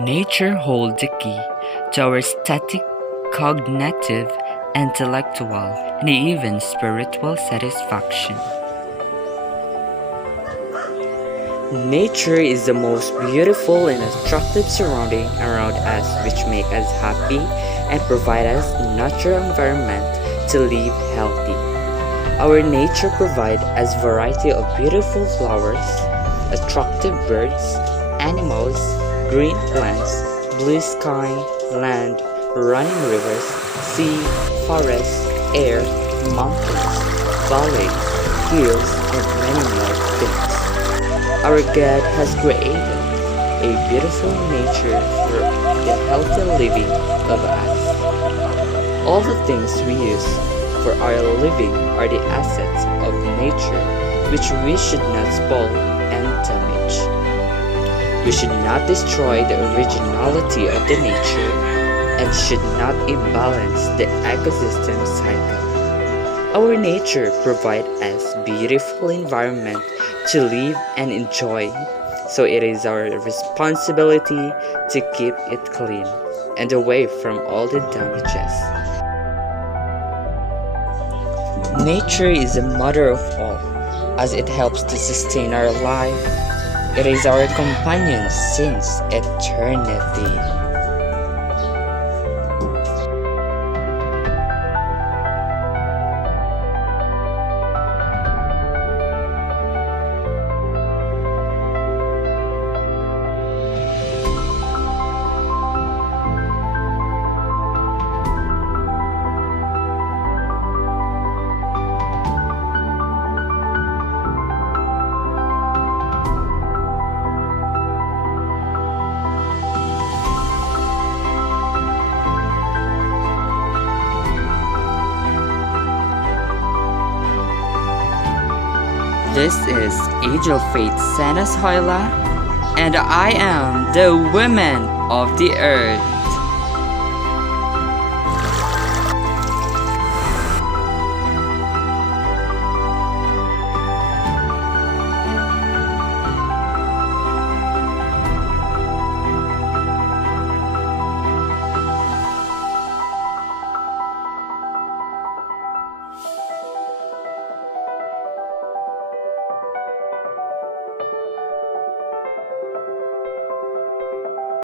Nature holds the key to our aesthetic, cognitive, intellectual, and even spiritual satisfaction. Nature is the most beautiful and attractive surrounding around us which make us happy and provide us natural environment to live healthy. Our nature provide us variety of beautiful flowers, attractive birds, animals, green plants, blue sky, land, running rivers, sea, forests, air, mountains, valleys, hills, and many more things. Our God has created a beautiful nature for the healthy living of us. All the things we use for our living are the assets of nature which we should not spoil and damage. We should not destroy the originality of the nature and should not imbalance the ecosystem cycle. Our nature provides us beautiful environment to live and enjoy, so it is our responsibility to keep it clean and away from all the damages. Nature is the mother of all, as it helps to sustain our life. It is our companion since eternity. This is Angel Faith Sanas Hoyla, and I am the woman of the earth.